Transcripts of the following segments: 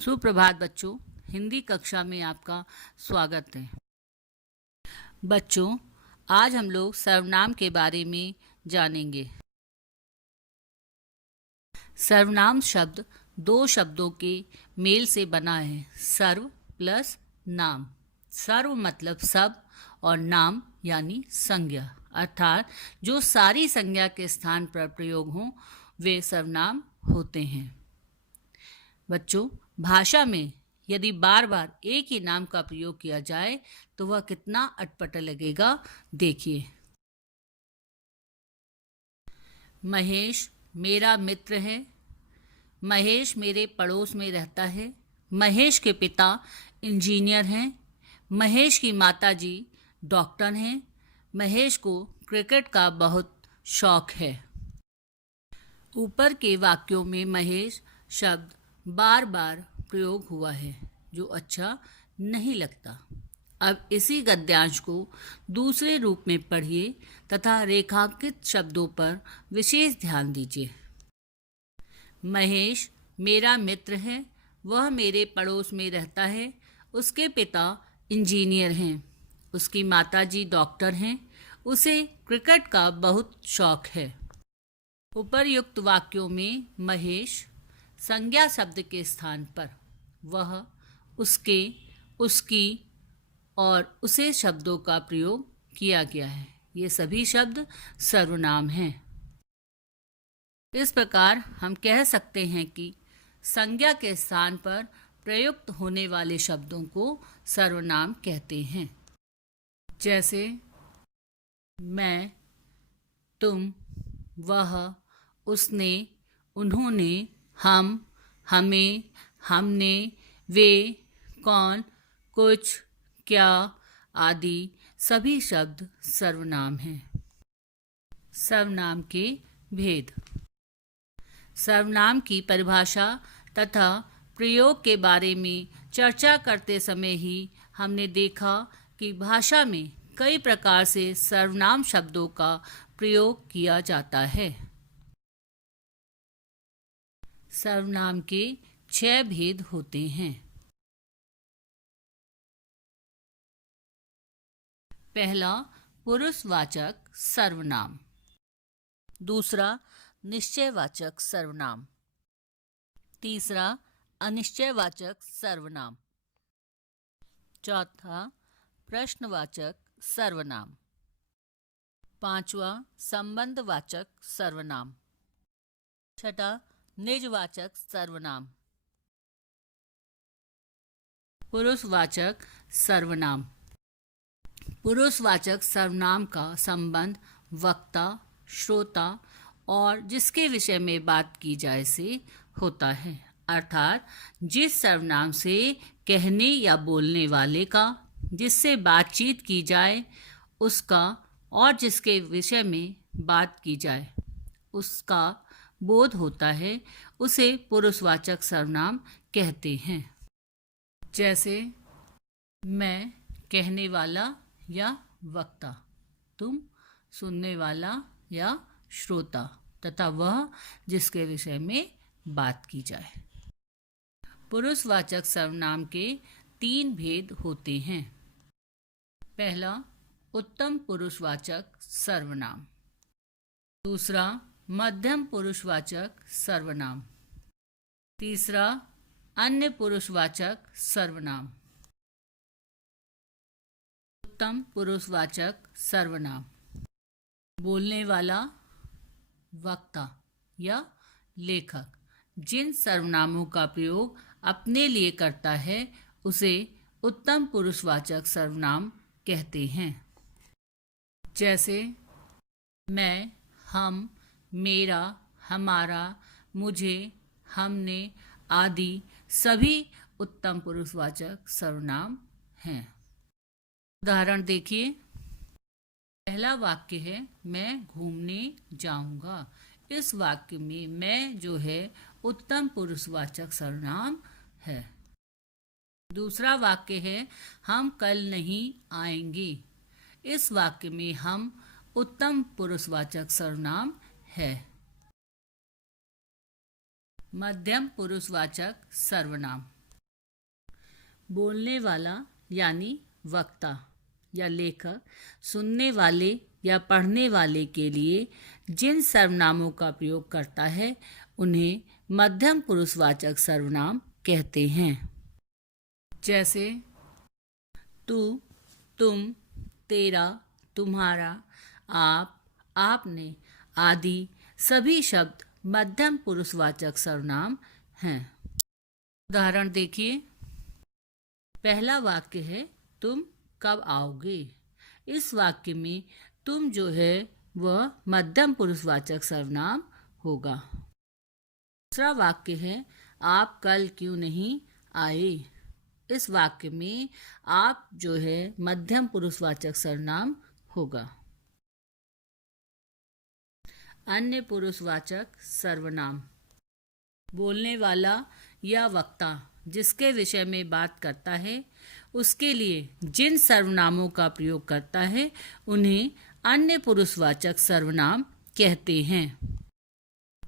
सुप्रभात बच्चों, हिंदी कक्षा में आपका स्वागत है। बच्चों, आज हम लोग सर्वनाम के बारे में जानेंगे। सर्वनाम शब्द दो शब्दों के मेल से बना है, सर्व प्लस नाम। सर्व मतलब सब और नाम यानी संज्ञा, अर्थात जो सारी संज्ञा के स्थान पर प्रयोग हों वे सर्वनाम होते हैं। बच्चों, भाषा में यदि बार बार एक ही नाम का प्रयोग किया जाए तो वह कितना अटपटा लगेगा, देखिए। महेश मेरा मित्र है। महेश मेरे पड़ोस में रहता है। महेश के पिता इंजीनियर हैं। महेश की माताजी डॉक्टर हैं। महेश को क्रिकेट का बहुत शौक है। ऊपर के वाक्यों में महेश शब्द बार बार प्रयोग हुआ है, जो अच्छा नहीं लगता। अब इसी गद्यांश को दूसरे रूप में पढ़िए तथा रेखांकित शब्दों पर विशेष ध्यान दीजिए। महेश मेरा मित्र है। वह मेरे पड़ोस में रहता है। उसके पिता इंजीनियर हैं। उसकी माताजी डॉक्टर हैं। उसे क्रिकेट का बहुत शौक है। उपर्युक्त वाक्यों में महेश संज्ञा शब्द के स्थान पर वह, उसके, उसकी और उसे शब्दों का प्रयोग किया गया है। ये सभी शब्द सर्वनाम हैं। इस प्रकार हम कह सकते हैं कि संज्ञा के स्थान पर प्रयुक्त होने वाले शब्दों को सर्वनाम कहते हैं। जैसे मैं, तुम, वह, उसने, उन्होंने, हम, हमें, हमने, वे, कौन, कुछ, क्या आदि सभी शब्द सर्वनाम हैं। सर्वनाम के भेद। सर्वनाम की परिभाषा तथा प्रयोग के बारे में चर्चा करते समय ही हमने देखा कि भाषा में कई प्रकार से सर्वनाम शब्दों का प्रयोग किया जाता है। सर्वनाम के 6 भेद होते हैं। पहला पुरुषवाचक सर्वनाम। दूसरा निश्चयवाचक सर्वनाम। तीसरा अनिश्चयवाचक सर्वनाम। चौथा प्रश्नवाचक सर्वनाम। पांचवा संबंधवाचक सर्वनाम। छठा निजवाचक सर्वनाम। पुरुषवाचक सर्वनाम। पुरुषवाचक सर्वनाम का संबंध वक्ता, श्रोता और जिसके विषय में बात की जाए से होता है, अर्थात जिस सर्वनाम से कहने या बोलने वाले का, जिससे बातचीत की जाए उसका और जिसके विषय में बात की जाए उसका बोध होता है, उसे पुरुषवाचक सर्वनाम कहते हैं। जैसे मैं कहने वाला या वक्ता, तुम सुनने वाला या श्रोता तथा वह जिसके विषय में बात की जाए। पुरुषवाचक सर्वनाम के 3 भेद होते हैं। पहला उत्तम पुरुषवाचक सर्वनाम। दूसरा मध्यम पुरुषवाचक सर्वनाम। तीसरा अन्य पुरुषवाचक सर्वनाम। उत्तम पुरुषवाचक सर्वनाम। बोलने वाला, वक्ता या लेखक जिन सर्वनामों का प्रयोग अपने लिए करता है उसे उत्तम पुरुषवाचक सर्वनाम कहते हैं। जैसे मैं, हम, मेरा, हमारा, मुझे, हमने आदि सभी उत्तम पुरुषवाचक सर्वनाम हैं। उदाहरण देखिए। पहला वाक्य है मैं घूमने जाऊंगा। इस वाक्य में मैं जो है उत्तम पुरुषवाचक सर्वनाम है। दूसरा वाक्य है हम कल नहीं आएंगे। इस वाक्य में हम उत्तम पुरुषवाचक सर्वनाम है। मध्यम पुरुषवाचक सर्वनाम। बोलने वाला यानी वक्ता या लेखक सुनने वाले या पढ़ने वाले के लिए जिन सर्वनामों का प्रयोग करता है उन्हें मध्यम पुरुषवाचक सर्वनाम कहते हैं। जैसे तू, तुम, तेरा, तुम्हारा, आप, आपने आदि सभी शब्द मध्यम पुरुषवाचक सर्वनाम हैं। उदाहरण देखिए। पहला वाक्य है तुम कब आओगे। इस वाक्य में तुम जो है वह मध्यम पुरुषवाचक सर्वनाम होगा। दूसरा वाक्य है आप कल क्यों नहीं आए। इस वाक्य में आप जो है मध्यम पुरुषवाचक सर्वनाम होगा। अन्य पुरुषवाचक सर्वनाम। बोलने वाला या वक्ता जिसके विषय में बात करता है उसके लिए जिन सर्वनामों का प्रयोग करता है उन्हें अन्य पुरुषवाचक सर्वनाम कहते हैं।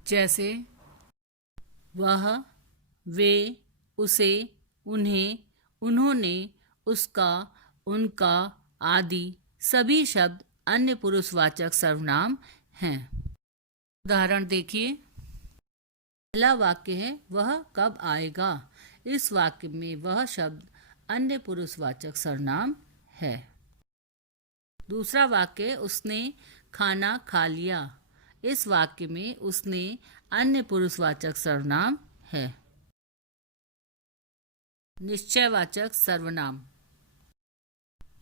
जैसे वह, वे, उसे, उन्हें, उन्होंने, उसका, उनका आदि सभी शब्द अन्य पुरुषवाचक सर्वनाम हैं। उदाहरण देखिए। पहला वाक्य है वह कब आएगा। इस वाक्य में वह शब्द अन्य पुरुषवाचक सर्वनाम है। दूसरा वाक्य उसने खाना खा लिया। इस वाक्य में उसने अन्य पुरुषवाचक सर्वनाम है। निश्चयवाचक सर्वनाम।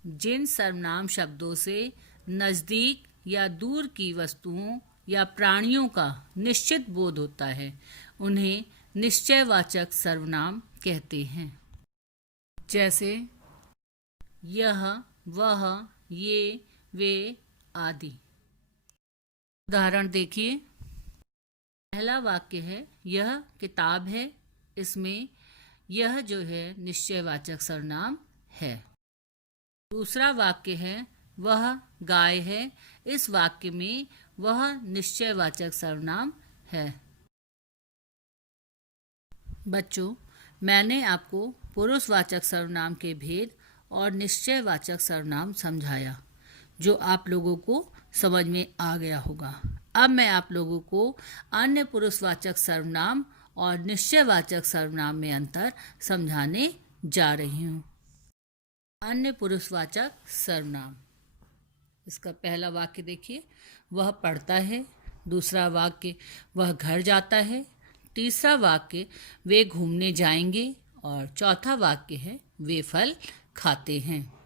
जिन सर्वनाम शब्दों से नज़दीक या दूर की वस्तुओं या प्राणियों का निश्चित बोध होता है उन्हें निश्चयवाचक सर्वनाम कहते हैं। जैसे यह, वह, ये, वे आदि। उदाहरण देखिए। पहला वाक्य है यह किताब है। इसमें यह जो है निश्चयवाचक सर्वनाम है। दूसरा वाक्य है वह गाय है। इस वाक्य में वह निश्चयवाचक सर्वनाम है। बच्चों, मैंने आपको पुरुषवाचक सर्वनाम के भेद और निश्चयवाचक सर्वनाम समझाया जो आप लोगों को समझ में आ गया होगा। अब मैं आप लोगों को अन्य पुरुषवाचक सर्वनाम और निश्चयवाचक सर्वनाम में अंतर समझाने जा रही हूँ। अन्य पुरुषवाचक सर्वनाम। इसका पहला वाक्य देखिए। वह पढ़ता है। दूसरा वाक्य वह घर जाता है। तीसरा वाक्य वे घूमने जाएंगे और चौथा वाक्य है वे फल खाते हैं।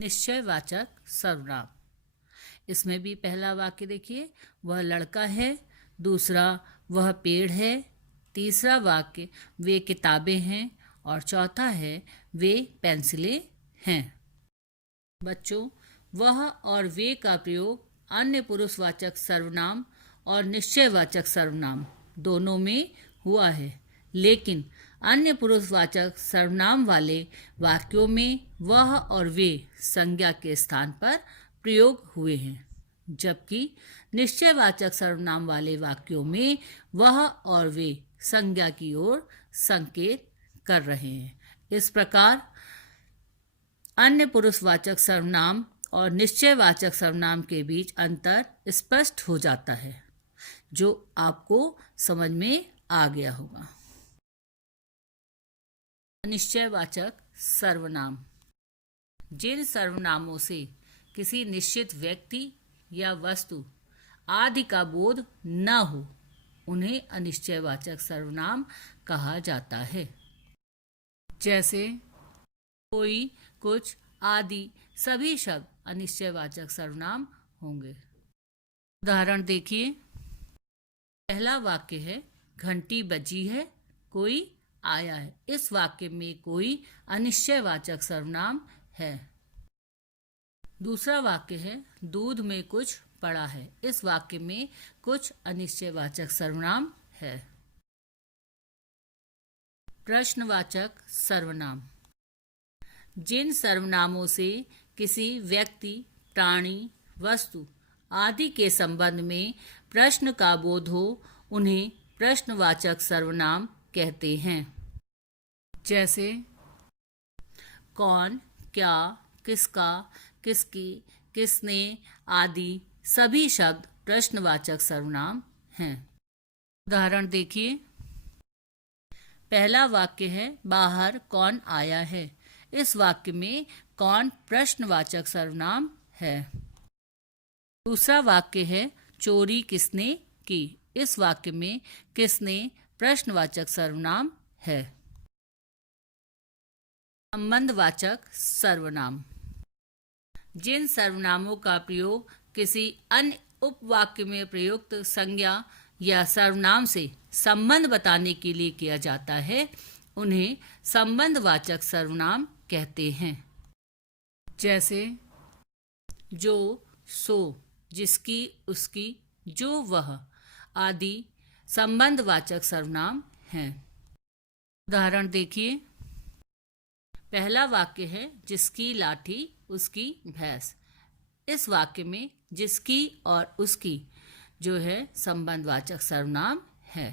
निश्चयवाचक सर्वनाम। इसमें भी पहला वाक्य देखिए। वह लड़का है। दूसरा वह पेड़ है। तीसरा वाक्य वे किताबें हैं और चौथा है वे पेंसिलें हैं। बच्चों, वह और वे का प्रयोग अन्य पुरुषवाचक सर्वनाम और निश्चयवाचक सर्वनाम दोनों में हुआ है, लेकिन अन्य पुरुषवाचक सर्वनाम वाले वाक्यों में वह और वे संज्ञा के स्थान पर प्रयोग हुए हैं, जबकि निश्चयवाचक सर्वनाम वाले वाक्यों में वह और वे संज्ञा की ओर संकेत कर रहे हैं। इस प्रकार अन्य पुरुषवाचक सर्वनाम और निश्चयवाचक सर्वनाम के बीच अंतर स्पष्ट हो जाता है, जो आपको समझ में आ गया होगा। निश्चयवाचक सर्वनाम। जिन सर्वनामों से किसी निश्चित व्यक्ति या वस्तु आदि का बोध न हो उन्हें अनिश्चयवाचक सर्वनाम कहा जाता है। जैसे कोई, कुछ आदि सभी शब्द अनिश्चयवाचक सर्वनाम होंगे। उदाहरण देखिए। पहला वाक्य है घंटी बजी है, कोई आया है। इस वाक्य में कोई अनिश्चयवाचक सर्वनाम है। दूसरा वाक्य है दूध में कुछ पड़ा है। इस वाक्य में कुछ अनिश्चयवाचक सर्वनाम है। प्रश्नवाचक सर्वनाम। जिन सर्वनामों से किसी व्यक्ति, प्राणी, वस्तु आदि के संबंध में प्रश्न का बोध हो उन्हें प्रश्नवाचक सर्वनाम कहते हैं। जैसे कौन, क्या, किसका, किसकी, किसने आदि सभी शब्द प्रश्नवाचक सर्वनाम हैं। उदाहरण देखिए। पहला वाक्य है बाहर कौन आया है। इस वाक्य में कौन प्रश्नवाचक सर्वनाम है। दूसरा वाक्य है चोरी किसने की। इस वाक्य में किसने प्रश्नवाचक सर्वनाम है। संबंधवाचक सर्वनाम। जिन सर्वनामों का प्रयोग किसी अन्य उपवाक्य में प्रयुक्त संज्ञा या सर्वनाम से संबंध बताने के लिए किया जाता है उन्हें संबंधवाचक सर्वनाम कहते हैं। जैसे जो, सो, जिसकी, उसकी, जो, वह आदि संबंधवाचक सर्वनाम हैं। उदाहरण देखिए। पहला वाक्य है जिसकी लाठी उसकी भैंस। इस वाक्य में जिसकी और उसकी जो है संबंधवाचक सर्वनाम है।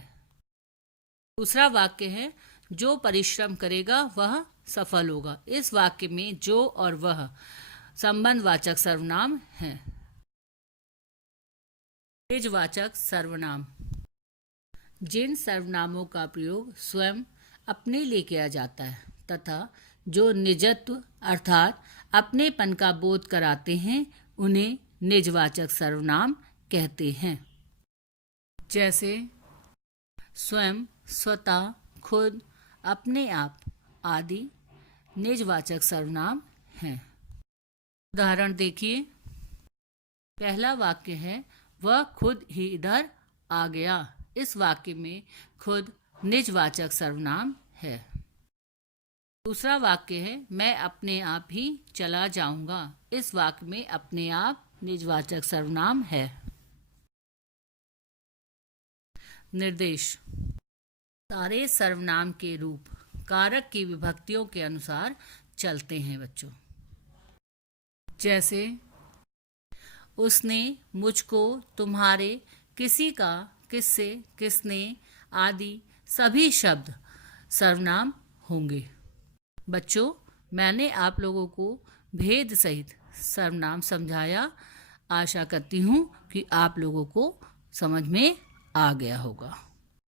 दूसरा वाक्य है जो परिश्रम करेगा वह सफल होगा। इस वाक्य में जो और वह संबंधवाचक सर्वनाम है। निजवाचक सर्वनाम। जिन सर्वनामों का प्रयोग स्वयं अपने लिए किया जाता है तथा जो निजत्व अर्थात अपनेपन का बोध कराते हैं उन्हें निजवाचक सर्वनाम कहते हैं। जैसे स्वयं, स्वतः, खुद, अपने आप आदि निजवाचक सर्वनाम हैं। उदाहरण देखिए। पहला वाक्य है वह खुद ही इधर आ गया। इस वाक्य में खुद निजवाचक सर्वनाम है। दूसरा वाक्य है मैं अपने आप ही चला जाऊंगा। इस वाक्य में अपने आप निजवाचक सर्वनाम है। निर्देश। सारे सर्वनाम के रूप कारक की विभक्तियों के अनुसार चलते हैं बच्चों। जैसे उसने, मुझको, तुम्हारे, किसी का, किससे, किसने आदि सभी शब्द सर्वनाम होंगे। बच्चों, मैंने आप लोगों को भेद सहित सर्वनाम समझाया। आशा करती हूँ कि आप लोगों को समझ में आ गया होगा।